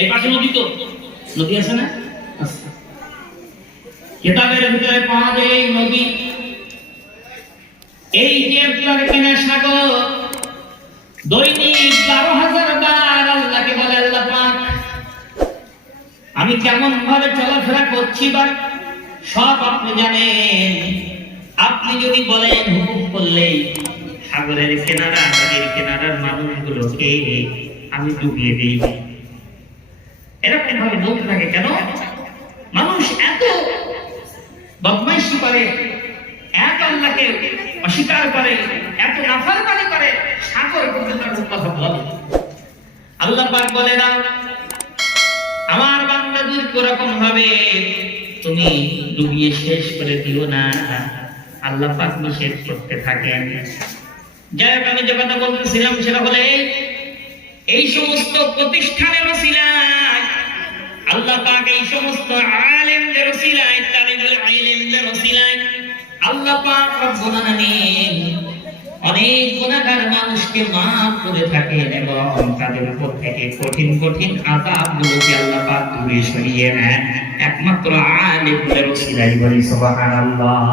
এই পাশে নদী তো, নদী আছে না? কিতাবের ভিতরে পাওয়া যায় এই নদী, এই যে কিনা সাগর দৈনিক 12,000 বার আল্লাহকে বলে আল্লাহ পাক আমি কেমন ভাবে চলাফেরা করছি বা সব আপনি জানেন। আপনি যদি বলেন হুকুম করলে সাগরের কিনারা নদীর কিনারার মানুষগুলোকে আমি ডুবিয়ে দিই। এরকম ভাবে বলতে থাকে কেন? মানুষ এত বদমাইশি করে, এত আল্লাহকে অস্বীকার করে, এত নাফরমানি করে, সাগর পর্যন্ত কথা বলে। আল্লাহ পাক বলে না আমার বান্দাদের কোরকম ভাবে তুমি ডুবিয়ে শেষ করে দিও না। আল্লাহ পাক নিষেধ করতে থাকেন। যাই হোক, আমি যে কথা বলতেছিলাম সেটা হলে এই সমস্ত প্রতিষ্ঠানের ওসিলায় আল্লাহ পাক এই সমস্ত আলেমদের ওসিলায়, তালিবুল ইলমদের ওসিলায় আল্লাহ পাক রব্বুল আলামিন অনেক গুনাহগার মানুষকে মাফ করে থাকেন এবং তাদের উপর থেকে কঠিন কঠিন আযাবগুলোকে আল্লাহ পাক দূরে সরিয়ে নেন একমাত্র আলেমদের ওসিলায়। বলি সুবহানাল্লাহ।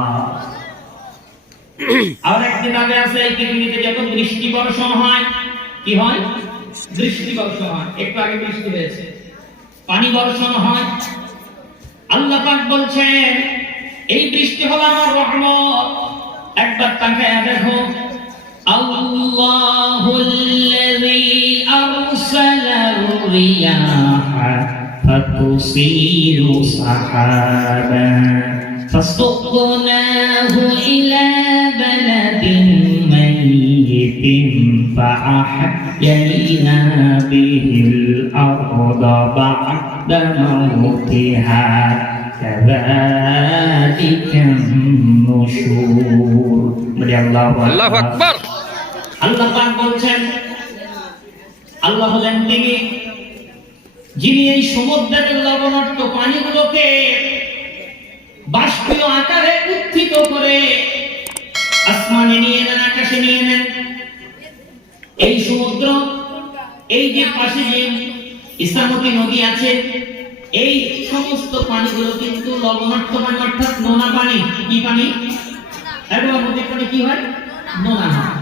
আর এক কিতাবে আছে এই পৃথিবীতে যখন বৃষ্টি বর্ষণ হয়, কি হয়? বৃষ্টি বর্ষণ হয়। একটু আগে বৃষ্টি হয়েছে, পানি বর্ষণ হয়। আল্লাহ পাক বলছেন এই বৃষ্টি হলো আমার রহমত। একবার তাকায়া দেখো, আল্লাহুল্লাযী আরসালার রিয়াহা ফাতুসিরু সাহাবান فسقناه إلى بلد ميت فأحيينا به الأرض بعد موتها كذلك النشور. الله أكبر. আল্লাহ পাক বলছেন আল্লাহ হলেন তিনি যিনি এই সমুদ্রের লবণাক্ত পানিগুলোকে বাষ্পীয় আকারে উত্থিত করে আসমানে নিয়ে নেন, আকাশে নিয়ে নেন। এই সমুদ্র, এই যে পাশে যে ইসামতি নদী আছে, এই সমস্ত পানিগুলো কিন্তু লবণাক্ত পানি, অর্থাৎ নোনা পানি। কি পানি? একবার নদীর পানি কি হয়? নোনা হয়।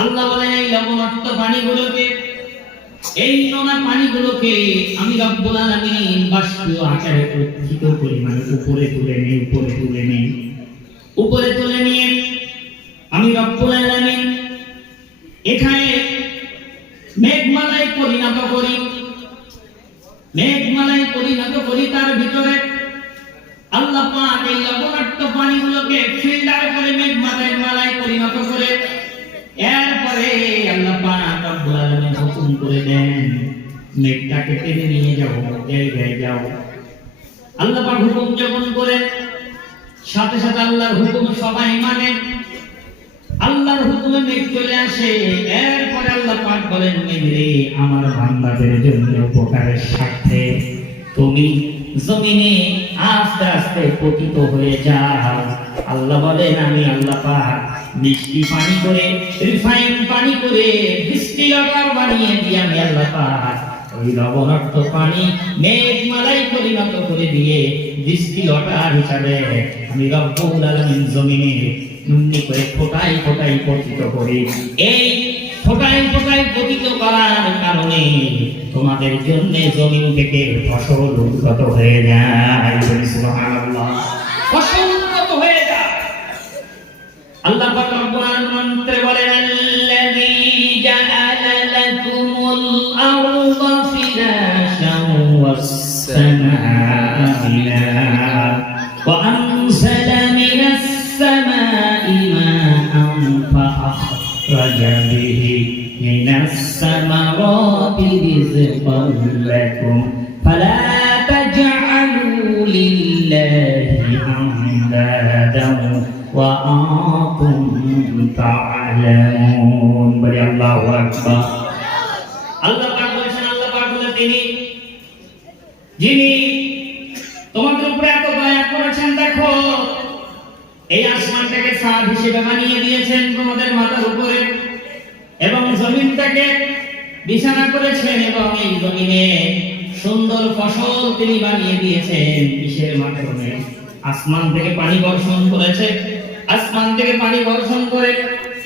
আল্লাহ বলেন এই লবণাক্ত পানিগুলোকে, এই নোনা পানিগুলোকে আমি রব্বুল আলামিন বাষ্পীয় আকারে উত্থিত করি, মানে উপরে তুলে নেই, উপরে তুলে নেই, উপরে তুলে নিয়ে আমি রব্বুল আলামিন এখানে মেঘমালায় পরিণত করি, মেঘমালায় পরিণত করি। তার ভিতরে আল্লাহ পাক এই লবণাক্ত পানিগুলোকে ফিল্টার করে মেঘমালায় পরিণত করে এরপরে আল্লাহ পাক রব্বুল আলামিন হুকুম করে দেন মেঘটাকে টেনে নিয়ে যাও, জায়গায় যাও। আল্লাহ পাক হুকুম যখন করেন সাথে সাথে আল্লাহর হুকুম সবাই মানে, আল্লাহর হুকুমে মেঘ চলে আসে। এরপরে আল্লাহ পাক বলেন মেঘ রে আমার বান্দাদের জন্য উপকারের স্বার্থে তুমি জমিনে আস্তে আস্তে পতিত হয়ে যাও। আল্লাহ বলেন আমি আল্লাহ পাক মিষ্টি পানি করে, রিফাইন পানি করে, ডিস্টিলার বানিয়ে দিয়ে আমি আল্লাহ পাক ওই লবণাক্ত পানি মেঘমালায় পরিণত করে দিয়ে ডিস্টিলার হিসাবে আমি রব্বুল আলামিন জমিনে নুন্নি করে ফোটাই ফোটাই পতিত করি। এই ফোটাই ফোটাই পতিত করার কারণে তোমাদের জন্য জমিন থেকে ফসল উদ্গত হয়ে যায়। সুবহানাল্লাহ, ফসল উদ্গত হয়ে যায়। আল্লাহ পাক রব্বুল আলামিন বলেন আল্লাযী জাআলা লাকুমুল আরদা ফিরাশান ওয়াস সামাআ বিনাআ ওয়া আনজালা মিনাস সামাই মাআন ফাআখরাজা বিহি মিনাস সামারাতি রিজকান লাকুম ফালা তাজআলু লিল্লাহি আনদাদান ওয়া আনতুম তা'লামুন। বলি আল্লাহু আকবার। আল্লাহ পাক বলেছেন, আল্লাহ পাক হলেন তিনি যিনি তোমাদের উপরে এত দয়া করেছেন। দেখো এই আসমানটাকে ছাদ হিসেবে বানিয়ে দিয়েছেন তোমাদের মাথার উপরে এবং জমিনটাকে বিছানা করেছেন এবং এই জমিনে সুন্দর ফসল তিনি বানিয়ে দিয়েছেন। কিসের মাধ্যমে? আসমান থেকে পানি বর্ষণ করেছে। আসমান থেকে পানি বর্ষণ করে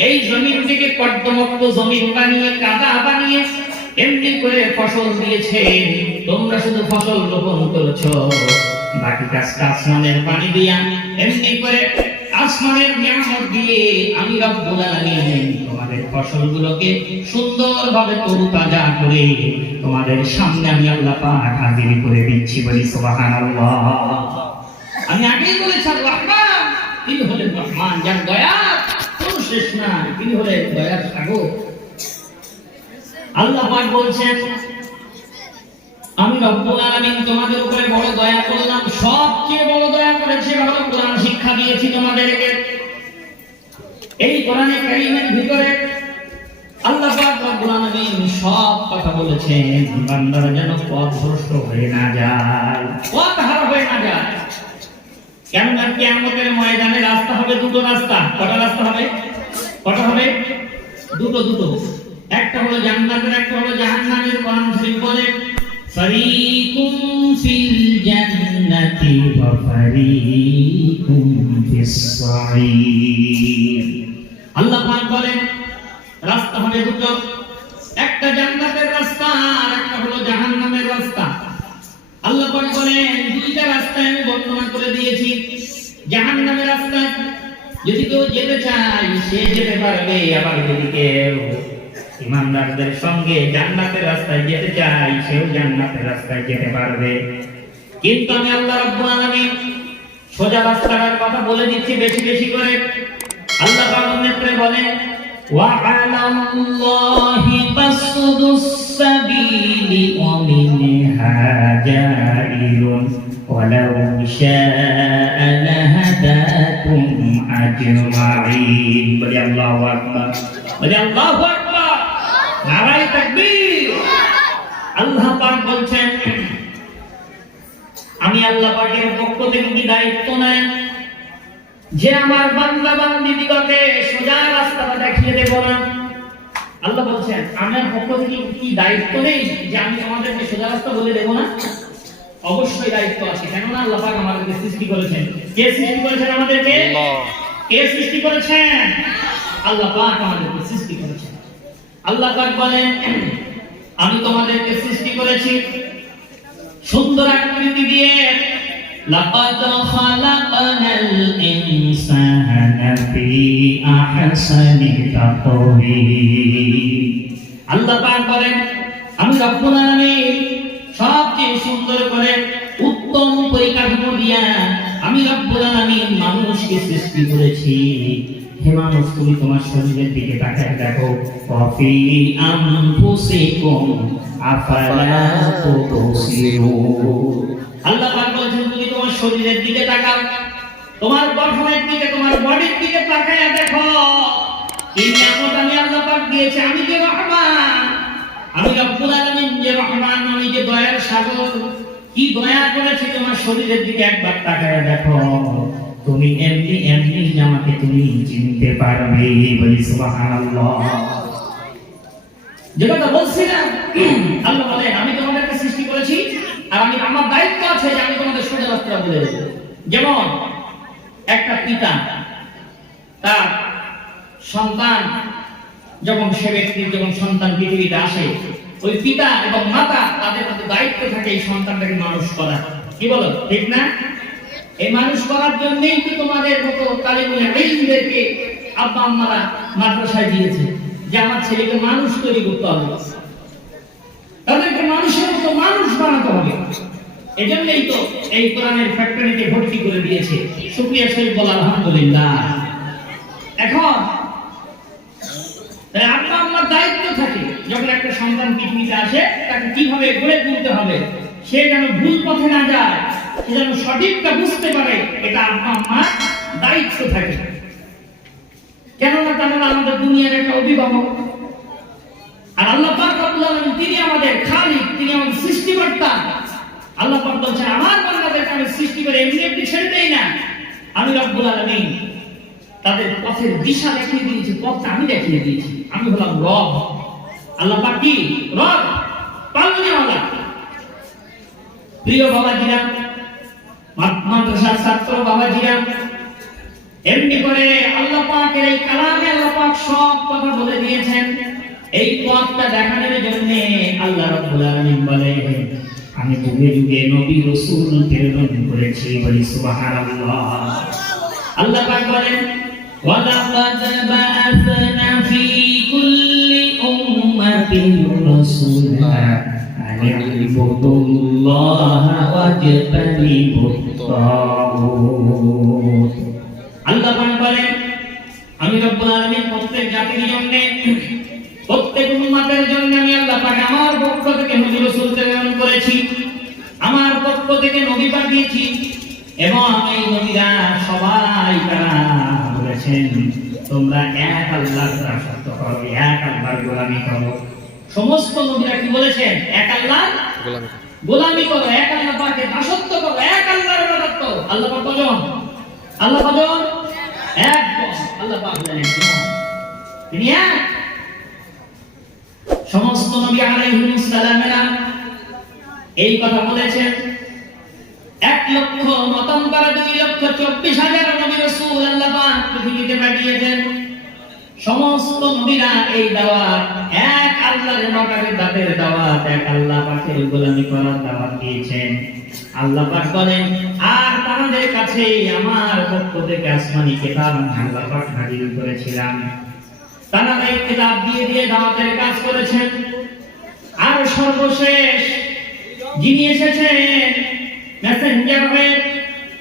এই জমিন থেকে কর্দমুক্ত জমিন বানিয়ে, কাদা বানিয়ে এমনি করে ফসল দিয়েছে। তোমরা শুধু ফসল রোপণ করেছো, বাকি কাজটা আসমানের পানি দিয়া, এমনি করে আসমানের নিয়ামত দিয়ে আমি রব্বুল আলামিন তোমাদের ফসলগুলোকে সুন্দরভাবে তরুতাজা করে তোমাদের সামনে আমি আল্লাহ পাক হাজির করে দিচ্ছি। বলি সুবহানাল্লাহ। আমি আগেই বলেছি রহমান, তিনি হলেন রহমান, যার দয়া কোনো শেষ নাই, তিনি হলেন দয়ার সাগর। আল্লাহ পাক বলছেন, আমি রব্বুল আলামিন তোমাদের উপরে বড় দয়া করলাম। সবচেয়ে বড় দয়া করেছি হলো কোরআন শিক্ষা দিয়েছি তোমাদেরকে। এই কোরআনে কারীমের ভিতরে আল্লাহ পাক রব্বুল আলামিন সব কথা বলেছেন, বান্দারা যেন পথভ্রষ্ট হয়ে না যায়, পথহারা হয়ে না যায়। কেননা কিয়ামতের ময়দানে রাস্তা হবে দুটো রাস্তা। কটা রাস্তা হবে? কটা হবে? দুটো। একটা হলো জান্নাতের, একটা হলো জাহান্নামের। কোরআন শরীফ বলে ফারিকুম ফিল জান্নাতি ওয়া ফারিকুম ফিস সাঈর। আল্লাহ পাক বলেন রাস্তা হবে দুটো, একটা জান্নাতের রাস্তা আর একটা হলো জাহান্নামের রাস্তা। আল্লাহ পাক বলেন দুইটা রাস্তা আমি বর্ণনা করে দিয়েছি। জাহান্নামের রাস্তা যদি কেউ যেতে চায় সে যেতে পারবে, আবার যদি কেউ ঈমানদারদের সঙ্গে জান্নাতের রাস্তায় যেতে চায় সেও জান্নাতের রাস্তায় যেতে পারবে। কিন্তু আমি আল্লাহ রাব্বুল আলামিন সোজা রাস্তার কথা বলে দিচ্ছি বেশি বেশি করে। আল্লাহ পাক অন্যত্রে বলেন ওয়া আলাল্লাহি বাসদুস সাবিলি ওয়া মিনহা জাইলুন ওয়ালাউ শাআ লাহাদাকুম আজমাইন। বলি আল্লাহু আকবার, বলি আল্লাহু আকবার, নারায়ে তাকবীর। আল্লাহ পাক বলছেন আমি আল্লাহ পাকের পক্ষ থেকে কি দায়িত্ব নেন যে আমার বান্দা বান্দীদিগকে সোজা রাস্তাটা দেখিয়ে দেব না। আল্লাহ বলছেন আমার পক্ষ থেকে কি দায়িত্ব নেই যে আমি তোমাদেরকে সোজা রাস্তা বলে দেব না? অবশ্যই দায়িত্ব আছে। কেননা আল্লাহ পাক আমাদেরকে সৃষ্টি করেছেন। কে সৃষ্টি করেছেন আমাদেরকে? কে সৃষ্টি করেছেন? আল্লাহ পাক আমাদেরকে সৃষ্টি করেছেন। আল্লাহ পাক বলেন আমি তোমাদেরকে সৃষ্টি করেছি সুন্দর আকৃতি দিয়ে। লাকাদ খালাকনাল ইনসানা ফি আহসানি তাকওয়িম। আল্লাহ পাক বলেন আমি রব্বুল আলামিন সবচেয়ে সুন্দর করে উত্তম পরিকাঠামো দিয়া আমি রব্বুল আলামিন মানুষকে সৃষ্টি করেছি। হে মানুষ, তুমি তোমার শরীরের দিকে তাকায় দেখো। ওয়াফি আনফুসিকুম আফালা তুবসিরুন। আল্লাহ পাক বলেন তুমি তোমার শরীরের দিকে তাকাও, তোমার গঠনের দিকে, তোমার বডির দিকে তাকায় দেখো। এই নিয়ামত আমি আল্লাহ পাক দিয়েছি। আমি যে রহমান, আমি রব্বুল আলামিন যে রহমান, আমি যে দয়ার সাগর, কি দয়া করেছি তোমার শরীরের দিকে একবার তাকায় দেখো। তুমি এমনি এমনি আমাকে তুমি চিনতে পারবে। বলি সুবহানাল্লাহ। যেটা বলছিলাম আল্লাহ বলেন আমি তোমাদেরকে সৃষ্টি করেছি আর আমি আমার দায়িত্ব আছে যে আমি তোমাদের সোজা রাস্তা বলে দেব। যেমন একটা পিতা তার সন্তান যখন সে ব্যক্তির যখন সন্তান পৃথিবীতে আসে, ওই পিতা এবং মাতা তাদের মধ্যে দায়িত্ব থাকে এই সন্তানটাকে মানুষ করা। কি বলো, ঠিক না? এই মানুষ করার জন্যই তো তোমাদের মতো তালিমুল ইলমদেরকে আব্বা আম্মারা মাদ্রাসায় দিয়েছে যে আমার ছেলেকে মানুষ তৈরি করতে হবে, তাদেরকে মানুষের মতো মানুষ বানাতে হবে। এজন্যই তো এই কোরআনের ফ্যাক্টরিতে ভর্তি করে দিয়েছে। শুকরিয়া শরীফ বলা আলহামদুলিল্লাহ। এখন আব্বা আম্মার দায়িত্ব থাকে যখন একটা সন্তান পৃথিবীতে আসে তাকে কিভাবে গড়ে তুলতে হবে, সে যেন ভুল পথে না যায়, সে যেন সঠিকটা বুঝতে পারে, এটা আব্বা আম্মার দায়িত্ব থাকে। কেননা তারা আমাদের দুনিয়ার একটা অভিভাবক। আর আল্লাহ পাক রব্বুল আলামিন তিনি আমাদের খালিক, তিনি আমাদের সৃষ্টিকর্তা। আল্লাহ পাক বলেন আমার বান্দাদেরকে আমি সৃষ্টি করে এমনি এমনি ছেড়ে দেই না। আমি রব্বুল আলামিন তাদের পথের দিশা দেখিয়ে দিয়েছি, পথটা আমি দেখিয়ে দিয়েছি। আমি হলাম রব। আল্লাহ পাক কি? রব, পালনেওয়ালা। প্রিয় বাবাজিরা, মাদ্রাসার ছাত্র বাবাজিরা, এমনি করে আল্লাহ পাকের এই কালামে আল্লাহ পাক সব কথা বলে দিয়েছেন। এই পথটা দেখানোর জন্য আল্লাহ রাব্বুল আলামিন বলে, আমি যুগে যুগে নবী রাসূল প্রেরণ করেছি। বলি সুবহানাল্লাহ। আল্লাহ পাক বলেন, ওয়ালাকাদ বাআসনা ফি কুল্লি উম্মাতিন রাসূলা আন ইবুদুল্লাহা ওয়াজতানিবুত তাগুত। আল্লাহ পাক বলেন, আমি রব্বুল আলামিন প্রত্যেক জাতির জন্য, প্রত্যেক উম্মতের জন্য আমি আল্লাহ পাক আমার পক্ষ থেকে নবী রাসূল প্রেরণ করেছি, আমার পক্ষ থেকে নবী পাঠিয়েছি। এবং এই নবীরা সবাই তারা বলেছেন, তোমরা এক আল্লাহর দাসত্ব করো, এক আল্লাহর গোলামি করো। সমস্ত নবীরা কি বলেছেন? এক আল্লাহর গোলামি করো, এক আল্লাহ পাকের দাসত্ব করো, এক আল্লাহর ইবাদত করো। আল্লাহ পাক কজন? আল্লাহ কজন? এক। আল্লাহ পাক জানেন তিনি এক। সমস্ত নবী আলাইহিস সালামেরা এই কথা বলেছেন। 1,00,000 মতান্তরে 2,24,000 নবী রাসূল আল্লাহ পাক পৃথিবীতে পাঠিয়েছেন। সমস্ত নবীরা এই দাওয়াত, এক আল্লাহর মাকারের দাতের দাওয়াত, এক আল্লাহ পাকের গোলামি করার দাওয়াত দিয়েছেন। আল্লাহ পাক বলেন, আর তাদের কাছে আমার পক্ষ থেকে আসমানি কিতাব আল্লাহ পাক নাযিল করেছিলাম। তারা এই কিতাব দিয়ে দিয়ে দাওয়াতের কাজ করেছেন। আর সর্বশেষ যিনি এসেছেন মেসেঞ্জার হয়ে,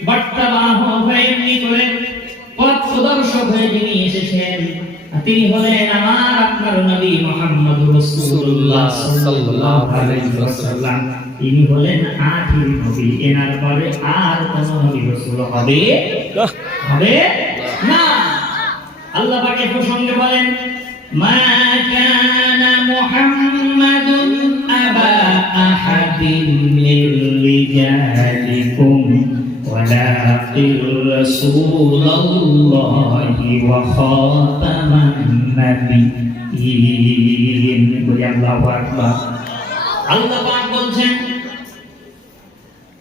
বার্তাবাহক হয়ে, এমনি করে পথ প্রদর্শক হয়ে যিনি এসেছেন, তিনি হলেন আমার আপনার নবী মুহাম্মদুর রাসূলুল্লাহ সাল্লাল্লাহু আলাইহি ওয়াসাল্লাম। তিনি হলেন আখির নবী। এনার পরে আর কোন নবী রাসূল হবে না। আল্লাহ পাক এই প্রসঙ্গে বলেন, মা কানা মুহাম্মাদুন আবা আহাদিন মির রিজালিকুম ওয়ালাকিন রাসূলুল্লাহি ওয়া খাতামান নাবিয়্যিন। বলি আল্লাহু আকবার। আল্লাহ পাক বলছেন,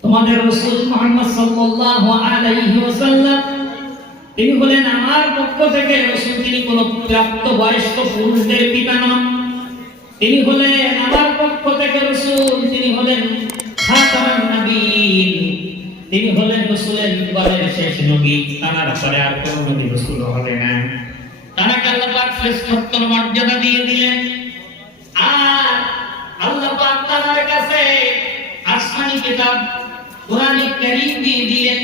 তোমাদের রাসূল মুহাম্মদ সাল্লাল্লাহু আলাইহি ওয়াসাল্লাম তিনি হলেন আমার পক্ষ থেকে রাসূল। তিনি কোন প্রাপ্তবয়স্ক পুরুষদের পিতা নন। তিনি হলেন আমার পক্ষ থেকে রাসূল। তিনি হলেন খাতামান নবিয়্যিন। তিনি হলেন রাসূলের পরের শেষ নবী। তার পরে আর কোন নবী রাসূল হবে না। তাকে আল্লাহ পাক শ্রেষ্ঠত্বের মর্যাদা দিয়ে দিলেন। আর আল্লাহ পাক তার কাছে আসমানি কিতাব কোরআন কারীম দিয়ে দিলেন।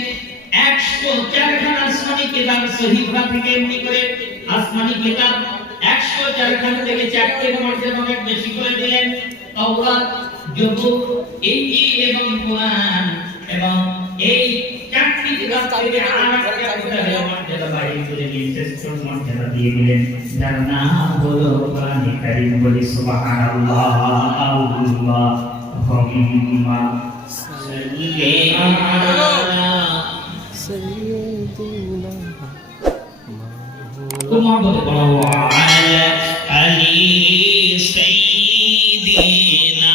104 খানা আসমানি কিতাব সহিফা থেকে এমনি করে আসমানি কিতাব 104 খানা থেকে 4টে মর্যাদা অনেক বেশি করে দিলেন। তাওরাত, জবুর, ইনজিল এবং কোরআন। এবং এই 4টি কিতাব থেকে আরেকটা কিতাবের মর্যাদা বাড়িয়ে করে দিয়ে শ্রেষ্ঠ মর্যাদা দিয়ে দিলেন, যার নাম হলো কোরআন কারীম। বলি সুবহানাল্লাহ। আল্লাহুম্মা সাল্লি আলা সাইয়্যিদিনা মুহাম্মাদ ওয়া আলা আলি সাইয়্যিদিনা